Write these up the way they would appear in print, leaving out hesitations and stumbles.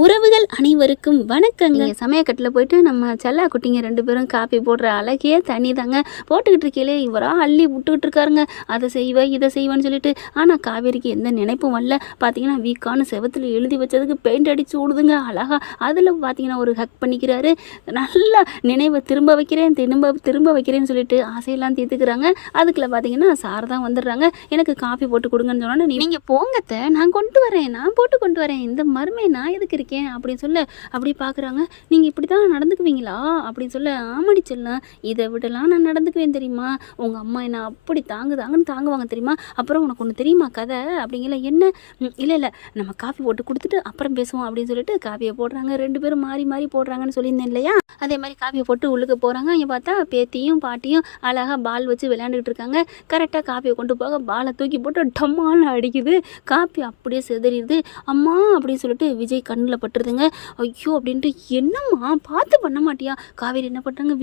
உறவுகள் அனைவருக்கும் வணக்கங்க. சமயக்கட்டில் போயிட்டு நம்ம செல்லா குட்டிங்க 2 பேரும் காப்பி போடுற அழகே தண்ணி தாங்க. போட்டுக்கிட்டு இருக்கையிலே இவரா அள்ளி விட்டுக்கிட்டு இருக்காருங்க. அதை செய்வேன் இதை செய்வேன்னு சொல்லிட்டு. ஆனால் காவேரிக்கு எந்த நினைப்பும் வரல. பார்த்தீங்கன்னா வீக்கான செவத்தில் எழுதி வச்சதுக்கு பெயிண்ட் அடிச்சு விடுதுங்க அழகா. அதில் பார்த்தீங்கன்னா ஒரு ஹக் பண்ணிக்கிறாரு. நல்லா நினைவை திரும்ப வைக்கிறேன் திரும்ப வைக்கிறேன்னு சொல்லிட்டு ஆசையெல்லாம் தீர்த்துக்கிறாங்க. அதுக்குள்ள பார்த்தீங்கன்னா சாரதா வந்துடுறாங்க. எனக்கு காஃபி போட்டு கொடுங்கன்னு சொன்னோன்னே, நீங்கள் போங்கத்த, நான் கொண்டு வரேன், நான் போட்டு கொண்டு வரேன், இந்த மருமை நான் எதுக்கு இருக்கேன் அப்படின்னு சொல்ல அப்படி பார்க்குறாங்க. நீங்கள் இப்படி தான் நடந்துக்குவீங்களா அப்படின்னு சொல்ல, ஆமாடி செல்லம், இதை விடலாம் நான் நடந்துக்குவேன் தெரியுமா, உங்கள் அம்மா என்ன அப்படி தாங்குன்னு தாங்குவாங்க தெரியுமா, அப்புறம் உனக்கு ஒன்று தெரியுமா கதை அப்படிங்கல. என்ன? இல்லை நம்ம காஃபி போட்டு கொடுத்துட்டு அப்புறம் பேசுவோம் அப்படின்னு சொல்லிட்டு காஃபியை போடுறாங்க. 2 பேரும் மாறி மாறி போடுறாங்கன்னு சொல்லியிருந்தேன் இல்லையா, அதே மாதிரி காஃபியை போட்டு உள்ளுக்கு போகிறாங்க. இங்கே பார்த்தா பேத்தியும் பாட்டியும் அழகாக பால் வச்சு விளையாண்டுக்கிட்டு இருக்காங்க. கரெக்டாக காஃபியை கொண்டு போக பாலை தூக்கி போட்டு டம்மான்னு அடிக்குது. காஃபி அப்படியே செதறிடுது. அம்மா அப்படின்னு சொல்லிட்டு விஜய் கண்ணில் பட்டுருதுங்க. ஐயோ அப்படின்ட்டு, என்னம்மா பார்த்து பண்ண மாட்டியா? காவேரி என்ன பண்ணுறாங்க,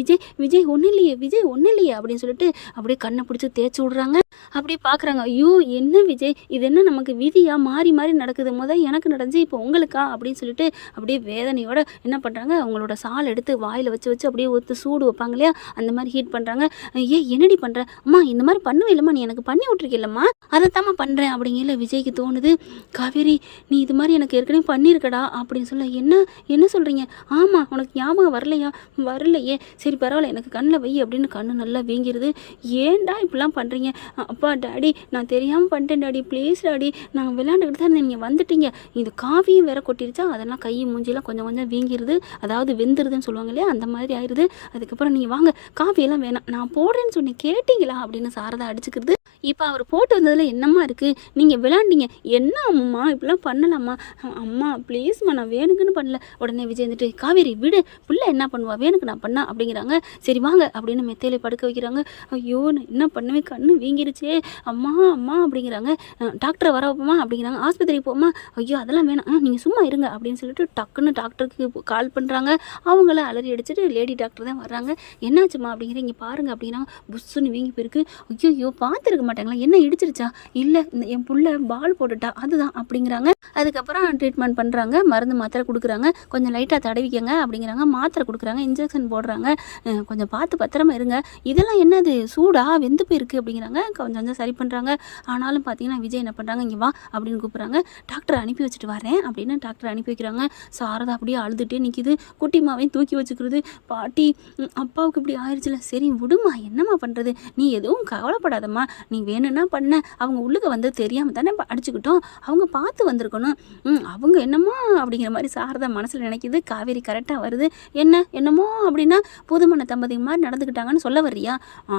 விஜய் ஒன்றும் இல்லையே அப்படின்னு சொல்லிட்டு அப்படியே கண்ணை பிடிச்சி தேய்ச்சி விட்றாங்க. அப்படியே பார்க்குறாங்க. ஐயோ என்ன விஜய், இது என்ன நமக்கு விதியா, மாறி மாறி நடக்குது, எனக்கு நடந்துச்சு இப்போ உங்களுக்கா அப்படின்னு சொல்லிட்டு அப்படியே வேதனையோட என்ன பண்ணுறாங்க, அவங்களோட சால் எடுத்து வாயில் வச்சு அப்படியே ஒத்து சூடு வைப்பாங்க இல்லையா, அந்த மாதிரி ஹீட் பண்ணுறாங்க. என்னடி பண்ணுற அம்மா, இந்த மாதிரி பண்ணுவே இல்லைம்மா, நீ எனக்கு பண்ணி விட்ருக்கில்லம்மா, அதைத்தாம்மா பண்ணுறேன் அப்படிங்கல விஜய்க்கு தோணுது. காவேரி, நீ இது மாதிரி எனக்கு ஏற்கனவே பண்ணியிருக்கடா அப்படின்னு சொல்ல, என்ன சொல்கிறீங்க? ஆமாம், உனக்கு ஞாபகம் வரலையே, சரி பரவாயில்ல, எனக்கு கண்ணில் வை அப்படின்னு கண்ணு நல்லா வீங்கிருது. ஏன்டா இப்படிலாம் பண்ணுறீங்க? அப்பா டாடி, நான் தெரியாமல் பண்ணிட்டேன் டாடி, ப்ளீஸ் டாடி, நான் விளையாண்டுக்கிட்டு தான் நீங்கள் வந்துட்டீங்க, இது காஃபியும் வேற கொட்டிருச்சா, அதெல்லாம் கை மூஞ்சிலாம் கொஞ்சம் வீங்கிருது, அதாவது வெந்துருதுன்னு சொல்லுவாங்க இல்லையா, அந்த மாதிரி ஆயிடுது. அதுக்கப்புறம் நீங்கள் வாங்க, காஃபியெல்லாம் வேணாம், நான் போடுறேன்னு சொன்னேன் கேட்டிங்களா அப்படின்னு சாரதா அடிச்சுக்கிறது. இப்போ அவர் போட்டு வந்ததில் என்னம்மா இருக்குது, நீங்கள் விளையாண்டிங்க, என்ன அம்மா இப்படிலாம் பண்ணலாமா, அம்மா ப்ளீஸ்மா, நான் வேணுக்குன்னு பண்ணல. உடனே விஜய் வந்துட்டு, காவேரி விடு, பிள்ளை என்ன பண்ணுவா, வேணுக்கு நான் பண்ணா அப்படிங்கிறாங்க. சரி வாங்க அப்படின்னு மெத்தையில படுக்க வைக்கிறாங்க. ஐயோ நான் என்ன பண்ணுவேன், கண்ணு வீங்கிருச்சே, அம்மா அப்படிங்கிறாங்க. டாக்டரை வர வைப்போமா அப்படிங்கிறாங்க. ஆஸ்பத்திரிக்கு போமா, ஐயோ அதெல்லாம் வேணாம், நீங்கள் சும்மா இருங்க அப்படின்னு சொல்லிட்டு டக்குன்னு டாக்டருக்கு கால் பண்ணுறாங்க. அவங்கள அலறி அடிச்சுட்டு லேடி டாக்டர் தான் வர்றாங்க. என்னாச்சுமா அப்படிங்கிற, இங்கே பாருங்க அப்படின்னா புஷ்ஷுன்னு வீங்கி போயிருக்கு. ஐயோ பார்த்துருக்க மாட்டாங்களா, என்ன இடிச்சிருச்சா, இல்லை இந்த என் புள்ள பால் போட்டுட்டா அதுதான் அப்படிங்கிறாங்க. அதுக்கப்புறம் ட்ரீட்மெண்ட் பண்ணுறாங்க, மருந்து மாத்திரை கொடுக்குறாங்க, கொஞ்சம் லைட்டாக தடவிக்கங்க அப்படிங்கிறாங்க, மாத்திரை கொடுக்குறாங்க, இன்ஜெக்ஷன் போடுறாங்க, கொஞ்சம் பார்த்து பத்திரமா இருங்க, இதெல்லாம் என்னது சூடா வெந்து போயிருக்கு அப்படிங்கிறாங்க. கொஞ்சம் சரி பண்ணுறாங்க. ஆனாலும் பார்த்தீங்கன்னா விஜய் என்ன பண்ணுறாங்க, இங்கே வா அப்படின்னு கூப்பிட்றாங்க. டாக்டரை அனுப்பி வச்சுட்டு வரேன் அப்படின்னு டாக்டரை அனுப்பி வைக்கிறாங்க. சாரதா அப்படியே அழுதுகிட்டே நிற்கிது. குட்டிமாவையும் தூக்கி வச்சுக்கிறது. பாட்டி, அப்பாவுக்கு இப்படி ஆயிடுச்சுல, சரி விடுமா, என்னம்மா பண்ணுறது, நீ எதுவும் கவலைப்படாதம்மா, நீ வேணும்னா பண்ண, அவங்க உள்ளுக்கு வந்து தெரியாமல் தானே அடிச்சுக்கிட்டோம், அவங்க பார்த்து வந்திருக்கணும், அவங்க என்னமோ அப்படிங்கிற மாதிரி சாரதா மனசில் நினைக்கிது. காவேரி கரெக்டாக வருது. என்னமோ அப்படின்னா புதுமண தம்பதி மாதிரி நடந்துக்கிட்டாங்கன்னு சொல்ல வர்றியா?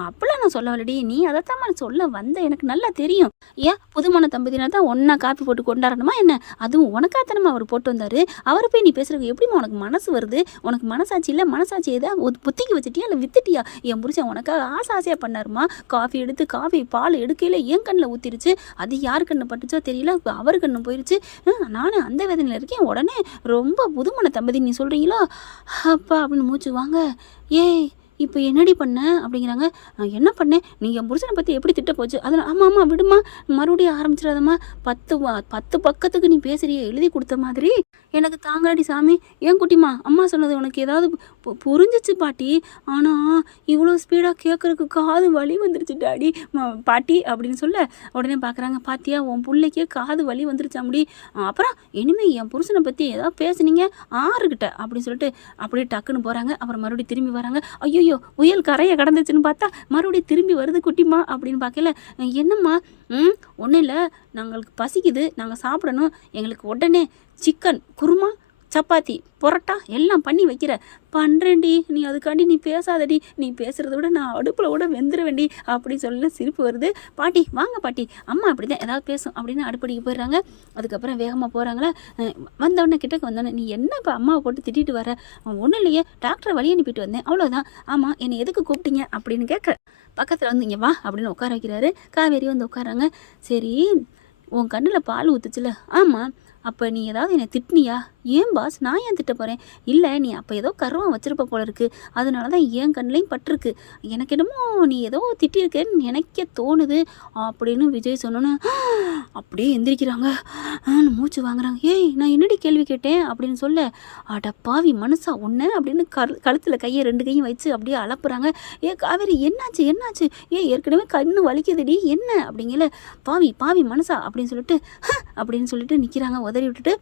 அப்படிலாம் நான் சொல்ல வரடி, நீ அதைத்தான் சொல்ல வந்த, எனக்கு நல்லா தெரியும். ஏன் புதுமண தம்பதினா தான் ஒன்றா காப்பி போட்டு கொண்டாடணுமா என்ன? அதுவும் உனக்காத்தனமா அவர் போட்டு வந்தார், அவரை போய் நீ பேசுறது எப்படிமா உனக்கு மனசு வருது? உனக்கு மனசாட்சி இல்லை, மனசாட்சி ஏதாவது புத்திக்கு வச்சுட்டியா இல்லை வித்துட்டியா? என் புருஷன் உனக்காக ஆசையாக பண்ணாருமா, காஃபி பால் எடுக்கையில் என் கண்ணில் ஊற்றிருச்சு, அது யார் கண்ணு பட்டுச்சோ தெரியல, இப்போ அவர் கண்ணு போயிடுச்சு, நானும் அந்த வேதனையில் இருக்கேன், உடனே ரொம்ப புதுமண தம்பதி நீ சொல்கிறீங்களா அப்பா அப்படின்னு மூச்சு வாங்க. ஏய் இப்போ என்னடி பண்ண அப்படிங்கிறாங்க. என்ன பண்ணேன், நீ என் புருஷனை பற்றி எப்படி திட்ட போச்சு, அதில் ஆமாம் விடுமா, மறுபடியும் ஆரம்பிச்சிடாதம்மா, 10 பக்கத்துக்கு நீ பேசுறிய எழுதி கொடுத்த மாதிரி எனக்கு தாங்காடி சாமி. ஏன் குட்டிமா, அம்மா சொன்னது உனக்கு ஏதாவது புரிஞ்சிச்சு பாட்டி, ஆனால் இவ்வளோ ஸ்பீடாக கேட்குறதுக்கு காது வலி வந்துருச்சு டாடி பாட்டி அப்படின்னு சொல்ல, உடனே பார்க்குறாங்க. பாத்தியா, உன் பிள்ளைக்கே காது வலி வந்துருச்சாமுடி, அப்புறம் இனிமேல் என் புருஷனை பற்றி ஏதாவது பேசுனீங்க ஆறுகிட்ட அப்படின்னு சொல்லிட்டு அப்படியே டக்குன்னு போகிறாங்க. அப்புறம் மறுபடியும் திரும்பி வராங்க. ஐயோ புயல் கரையை கடந்துச்சுன்னு பார்த்தா மறுபடியும் திரும்பி வருது குட்டிமா அப்படின்னு பார்க்கல. என்னம்மா, ஒன்றும் இல்லை, நாங்களுக்கு பசிக்குது, நாங்கள் சாப்பிடணும், எங்களுக்கு உடனே சிக்கன் குருமா, சப்பாத்தி, பொரோட்டா எல்லாம் பண்ணி வைக்கிற பண்ணுறேன்டி, நீ அதுக்காண்டி நீ பேசாதடி, நீ பேசுகிறத விட நான் அடுப்பில் விட வெந்துருவேண்டி அப்படின்னு சொல்ல சிரிப்பு வருது. பாட்டி வாங்க பாட்டி, அம்மா அப்படி தான் ஏதாவது பேசும் அப்படின்னு அடுப்படிக்கு போயிடுறாங்க. அதுக்கப்புறம் வேகமாக போகிறாங்களா. வந்தவொடனே கிட்டக்கு வந்தோடனே, நீ என்ன இப்போ அம்மாவை போட்டு திட்டிட்டு வர? ஒன்றும் இல்லையே, டாக்டரை வழி அனுப்பிட்டு வந்தேன் அவ்வளோதான். ஆமாம், என்னை எதுக்கு கூப்பிட்டீங்க அப்படின்னு கேட்க, பக்கத்தில் வந்து இங்கே வா அப்படின்னு உட்கார வைக்கிறாரு. காவேரி வந்து உட்காராங்க. சரி, உன் கண்ணில் பால் ஊற்றுச்சுல, ஆமாம், அப்போ நீ ஏதாவது என்னை திட்டினியா? ஏன் பாஸ், நான் ஏன் திட்ட போகிறேன்? இல்லை, நீ அப்போ ஏதோ கருவம் வச்சிருப்ப போல இருக்கு, அதனால தான் என் கண்ணிலையும் பட்டிருக்கு. எனக்கு என்னமோ நீ ஏதோ திட்டிருக்கேன்னு நினைக்க தோணுது அப்படின்னு விஜய் சொன்னோன்னு அப்படியே எந்திரிக்கிறாங்க. மூச்சு வாங்குறாங்க. ஏய், நான் என்னடி கேள்வி கேட்டேன் அப்படின்னு சொல்ல, அட பாவி மனுஷா ஒன்று அப்படின்னு கழுத்தில் கையை 2 கையும் வச்சு அப்படியே அளப்புறாங்க. ஏ காவேரி, என்னாச்சு என்னாச்சு? ஏற்கனவே கண்ணு வலிக்குதுடி, என்ன அப்படிங்கல. பாவி பாவி மனுஷா அப்படின்னு சொல்லிட்டு நிற்கிறாங்க உதறி விட்டுட்டு.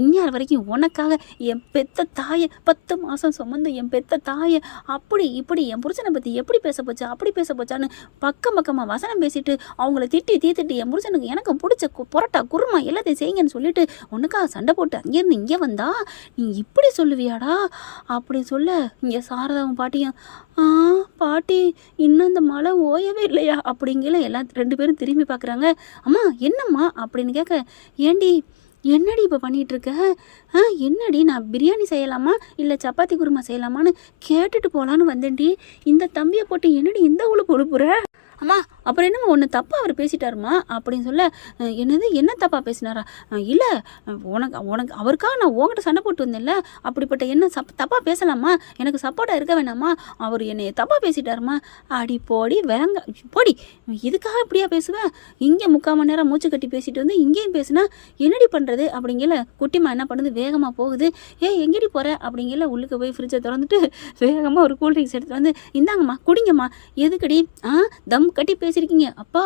இந்நாள் வரைக்கும் உனக்காக என் பெத்த தாயை 10 மாதம் சுமந்து என் பெத்த தாயை அப்படி இப்படி என் புருஷனை பற்றி எப்படி பேச போச்சா அப்படி பேச போச்சான்னு பக்கமாக வசனம் பேசிட்டு அவங்கள திட்டி என் புருஷனுக்கு எனக்கு பிடிச்ச பொரோட்டா குருமா எல்லாத்தையும் செய்யுங்கன்னு சொல்லிட்டு உனக்காக சண்டை போட்டு அங்கேருந்து இங்கே வந்தா நீ இப்படி சொல்லுவியாடா அப்படின்னு சொல்ல, இங்கே சாரதாவும் பாட்டியும் பாட்டி இன்னும் அந்த மழை ஓயவே இல்லையா அப்படிங்கிற எல்லாம் 2 பேரும் திரும்பி பார்க்குறாங்க. அம்மா என்னம்மா அப்படின்னு கேட்க, ஏண்டி என்னடி இப்போ பண்ணிகிட்ருக்க? என்னடி, நான் பிரியாணி செய்யலாமா இல்லை சப்பாத்தி குருமா செய்யலாமான்னு கேட்டுட்டு போகலான்னு வந்தேன்டி. இந்த தம்பியை போட்டு என்னடி இந்த உழுப்பு உழுப்புற? அம்மா அப்புறம் என்னம்மா ஒன்று தப்பாக அவர் பேசிட்டாருமா அப்படின்னு சொல்ல, என்னது என்ன தப்பாக பேசினாரா? இல்லை, உனக்கு அவருக்காக நான் உங்ககிட்ட சண்டை போட்டு வந்தேன்ல, அப்படிப்பட்ட என்ன தப்பாக பேசலாமா? எனக்கு சப்போர்ட்டாக இருக்க வேணாமா? அவர் என்னை தப்பாக பேசிட்டாருமா. அடி போடி விளங்க போடி, இதுக்காக இப்படியா பேசுவேன்? இங்கே 3/4 மணி நேரம் மூச்சு கட்டி பேசிட்டு வந்து இங்கேயும் பேசுனா என்னடி பண்ணுறது அப்படிங்கல. குட்டிமா என்ன பண்ணுது, வேகமாக போகுது. எங்கேடி போகிற அப்படிங்கல. உள்ளுக்கு போய் ஃப்ரிட்ஜை திறந்துட்டு வேகமாக ஒரு கூல்ட்ரிங்க்ஸ் எடுத்துகிட்டு வந்து, இந்தாங்கம்மா குடிங்கம்மா. எதுக்கடி? தம் கட்டி பேசியிருக்கீங்க அப்பா.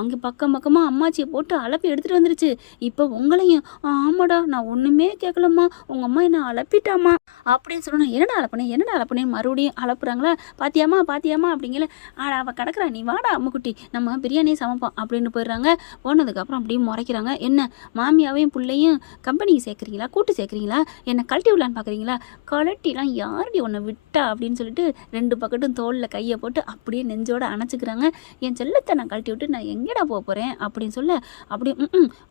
அங்கே பக்கமாக அம்மாச்சியை போட்டு அலப்பி எடுத்துகிட்டு வந்துருச்சு. இப்போ உங்களையும். ஆமாடா, நான் ஒன்றுமே கேட்கலம்மா, உங்கள் அம்மா என்ன அலப்பிட்டாமா அப்படின்னு சொல்லணும். என்னடா அலப்புனேன்னு மறுபடியும் அலப்புறாங்களா? பாத்தியாமா அப்படிங்கல. அவள் கிடக்குறா, நீ வாடா அம்முக்குட்டி, நம்ம பிரியாணியை சமைப்போம் அப்படின்னு போயிடுறாங்க. போனதுக்கப்புறம் அப்படியே முறைக்கிறாங்க. என்ன மாமியாவையும் பிள்ளையும் கம்பெனிக்கு சேர்க்குறீங்களா, கூட்டு சேர்க்குறீங்களா, என்னை கழட்டி விடலான்னு பார்க்குறீங்களா? கழட்டிலாம் யாரடி உன்னை விட்டா அப்படின்னு சொல்லிட்டு 2 பக்கட்டும் தோளில் கையை போட்டு அப்படியே நெஞ்சோடு அணைச்சிக்கிறாங்க. என் செல்லத்தை நான் கழட்டி விட்டு நான் எங்கேடா போக போகிறேன் அப்படின்னு சொல்ல, அப்படி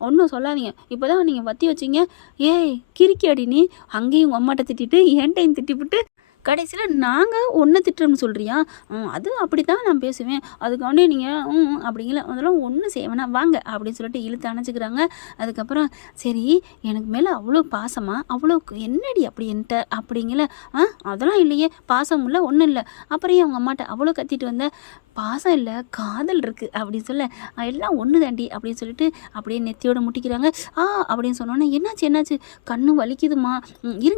ஒன்றும் சொல்லாதீங்க, இப்போ தான் நீங்கள் வத்தி வச்சிங்க. கிறுக்கி அடி நீ, அங்கேயும் உங்கள் அம்மாட்ட திட்டிட்டு என்கிட்டையும் திட்டிவிட்டு கடைசியில் நாங்கள் ஒன்று திட்டுறோம்னு சொல்கிறியா? அது அப்படி தான் நான் பேசுவேன், அதுக்காண்டி நீங்கள் அப்படிங்கல. அதெல்லாம் ஒன்றும் செய்ய வேணாம் வாங்க அப்படின்னு சொல்லிட்டு இழுத்து அணைச்சிக்கிறாங்க. அதுக்கப்புறம் சரி, எனக்கு மேலே அவ்வளோ பாசமா, அவ்வளோ என்னடி அப்படி என்கிட்ட அப்படிங்கல. அதெல்லாம் இல்லையே, பாசம் இல்லை ஒன்றும் இல்லை. அப்புறம் அவங்க அம்மாட்ட அவ்வளோ கத்திட்டு வந்த, பாசம் இல்லை காதல் இருக்குது அப்படின்னு சொல்ல, எல்லாம் ஒன்று தாண்டி அப்படின்னு சொல்லிட்டு அப்படியே நெத்தியோடு முட்டிக்கிறாங்க. அப்படின்னு சொன்னோன்னே, என்னாச்சு கண்ணு வலிக்குதுமா,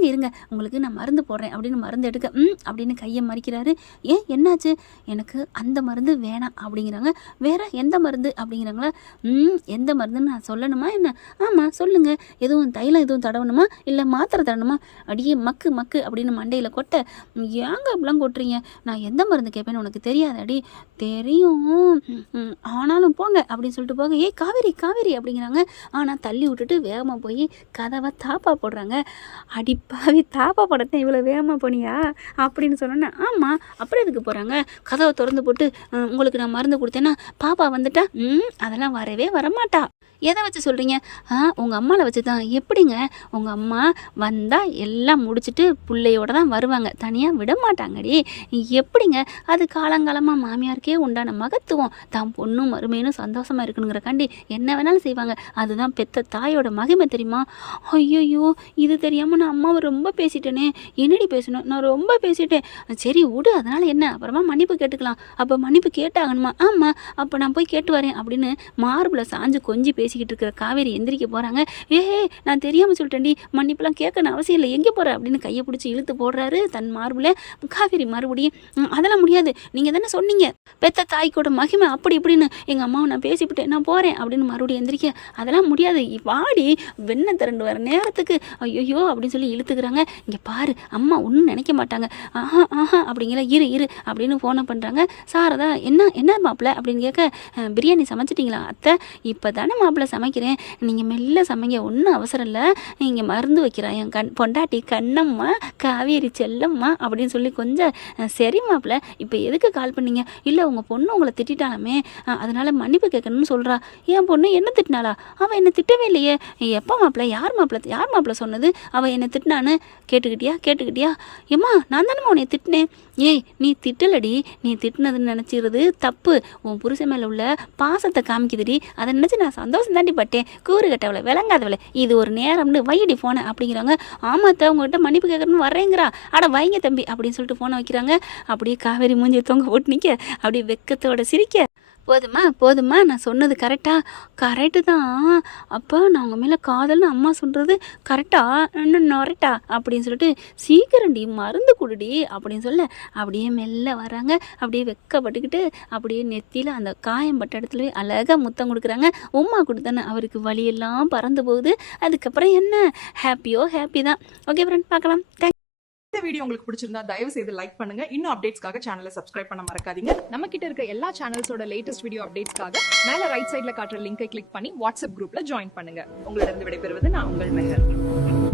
இருங்க உங்களுக்கு நான் மருந்து போடுறேன் அப்படின்னு மருந்து எடுக்க அப்படின்னு கையை மறிக்கிறாரு. என்னாச்சு? எனக்கு அந்த மருந்து வேணாம் அப்படிங்கிறாங்க. வேற எந்த மருந்து அப்படிங்கிறாங்களா? எந்த மருந்துன்னு நான் சொல்லணுமா என்ன? ஆமாம் சொல்லுங்கள், எதுவும் தைலம் எதுவும் தடவணுமா இல்லை மாத்திரை தடணுமா? அடியே மக்கு அப்படின்னு மண்டையில் கொட்ட, ஏங்க அப்படிலாம் கொட்டுறீங்க? நான் எந்த மருந்து கேட்பேன்னு உனக்கு தெரியாது அடி? தெரியும், ஆனாலும் போங்க அப்படின்னு சொல்லிட்டு போக, காவேரி அப்படிங்கிறாங்க. ஆனால் தள்ளி விட்டுட்டு வேகமாக போய் கதவை தாப்பா போடுறாங்க. அடிப்பாவி, தாப்பா போடத்தான் இவ்வளோ வேகமாக போனியா அப்படின்னு சொன்னோன்னே, ஆமாம் அப்புறம் எதுக்கு போகிறாங்க? கதவை திறந்து போட்டு உங்களுக்கு நான் மருந்து கொடுத்தேன்னா பாப்பா வந்துட்டா அதெல்லாம் வரவே வரமாட்டா. எதை வச்சு சொல்கிறீங்க? உங்கள் அம்மாவை வச்சு தான். எப்படிங்க? உங்கள் அம்மா வந்தால் எல்லாம் முடிச்சுட்டு பிள்ளையோட தான் வருவாங்க, தனியாக விட மாட்டாங்கடி. எப்படிங்க? அது காலங்காலமாக மாமியாருக்கே உண்டான மகத்துவம். தான் பொண்ணும் மருமையினும் சந்தோஷமாக இருக்கணுங்கிறக்காண்டி என்ன வேணாலும் செய்வாங்க. அதுதான் பெத்த தாயோட மகிமை, தெரியுமா? ஐயோ, இது தெரியாமல் நான் அம்மாவை ரொம்ப பேசிட்டேனே. என்னடி பேசணும்? நான் ரொம்ப பேசிட்டேன். சரி விடு, அதனால் என்ன, அப்புறமா மன்னிப்பு கேட்டுக்கலாம். அப்போ மன்னிப்பு கேட்டாகணுமா? ஆமாம், அப்போ நான் போய் கேட்டு வரேன் அப்படின்னு மார்பில் சாஞ்சு கொஞ்சி பேசிக்கிட்டு இருக்கிற காவேரி எந்திரிக்க போகிறாங்க. நான் தெரியாமல் சொல்லிட்டேன்டி, மன்னிப்பெல்லாம் கேட்கணும் அவசியம் இல்லை, எங்கே போகிற அப்படின்னு கையை பிடிச்சி இழுத்து போடுறாரு தன் மார்பில். காவேரி மறுபடியும், அதெல்லாம் முடியாது, நீங்கள் தானே சொன்னீங்க பெத்த தாய்க்கோட மகிமை அப்படி இப்படின்னு, எங்கள் அம்மாவை நான் பேசிவிட்டேன், நான் போகிறேன் அப்படின்னு மறுபடியும் எந்திரிக்க. அதெல்லாம் முடியாது, வாடி வெண்ணெய் திரண்டு வர நேரத்துக்கு ஐயோ அப்படின்னு சொல்லி இழுத்துக்கிறாங்க. இங்கே பாரு, அம்மா ஒன்றும் நினைக்க மாட்டாங்க. ஆஹா அப்படிங்கிற, இரு அப்படின்னு ஃபோனை பண்ணுறாங்க. சாரதா, என்ன மாப்பிள்ள அப்படின்னு கேட்க, பிரியாணி சமைச்சிட்டிங்களா அத்தை? இப்போ தானே மாப்பிள்ள சமைக்கிறேன், நீங்கள் மெல்ல சமைங்க, ஒன்றும் அவசரம் இல்லை, நீங்கள் மருந்து வைக்கிறேன், என் பொண்டாட்டி கண்ணம்மா காவேரி செல்லம்மா அப்படின்னு சொல்லி கொஞ்சம் சரி மாப்பிள்ள, இப்போ எதுக்கு கால் பண்ணீங்க? இல்லை உங்கள் பொண்ணு உங்களை திட்டாலுமே, அதனால் மன்னிப்பு கேட்கணும்னு சொல்கிறா. என் பொண்ணு என்ன திட்டினாளா? அவள் என்னை திட்டவே இல்லையே. எப்போ மாப்பிள்ள? யார் மாப்பிள்ள சொன்னது அவள் என்னை திட்டினான்னு? கேட்டுக்கிட்டியா? ஏம்மா, நான் தானே உன்னை திட்டினேன். நீ திட்டலடி, நீ திட்டினதுன்னு நினச்சிக்கிறது தப்பு. உன் புருஷன் மேலே உள்ள பாசத்தை காமிக்குதுடி, அதை நினச்சி நான் சந்தோஷம் பேச தாண்டி பட்டேன், கூறு கட்டவளை விளங்காதவளை, இது ஒரு நேரம்னு வையடி ஃபோனை அப்படிங்கிறாங்க. ஆமாத்த உங்கள்கிட்ட மன்னிப்பு கேட்கறன்னு வர்றேங்கிறா, அட வைங்க தம்பி அப்படின்னு சொல்லிட்டு ஃபோனை வைக்கிறாங்க. அப்படியே காவேரி மூஞ்சி தொங்க போட்டு நிற்க, அப்படியே வெக்கத்தோட சிரிக்க. போதுமா நான் சொன்னது கரெக்டு தான். அப்போ நான் உங்கள் மேலே காதல்னு அம்மா சொல்கிறது இன்னும் நொரட்டா அப்படின்னு சொல்லிட்டு சீக்கிரண்டி மருந்து குடுடி அப்படின்னு சொல்ல அப்படியே மெல்ல வராங்க. அப்படியே வெக்கப்பட்டுக்கிட்டு அப்படியே நெத்தியில் அந்த காயம் பட்ட இடத்துல அழகாக முத்தம் கொடுக்குறாங்க. உமா கொடுத்தானே அவருக்கு வழியெல்லாம் பறந்து போகுது. அதுக்கப்புறம் என்ன ஹாப்பி தான். ஓகே ஃப்ரெண்ட், பார்க்கலாம். இந்த வீடியோ உங்களுக்கு பிடிச்சிருந்தா தயவு செய்து லைக் பண்ணுங்க. இன்னும் அப்டேட்ஸ்க்காக சேனலை சப்ஸ்கிரைப் பண்ண மறக்காதீங்க. நம்ம கிட்ட இருக்க எல்லா சேனல்ஸோட லேட்டஸ்ட் வீடியோ அப்டேட்ஸ்க்காக மேல ரைட் சைடுல காட்டுற லிங்கை கிளிக் பண்ணி வாட்ஸ்அப் குரூப்ல ஜாயின் பண்ணுங்க. உங்களிடம் விடைபெறுவது நான் உங்கள் மெஹர்.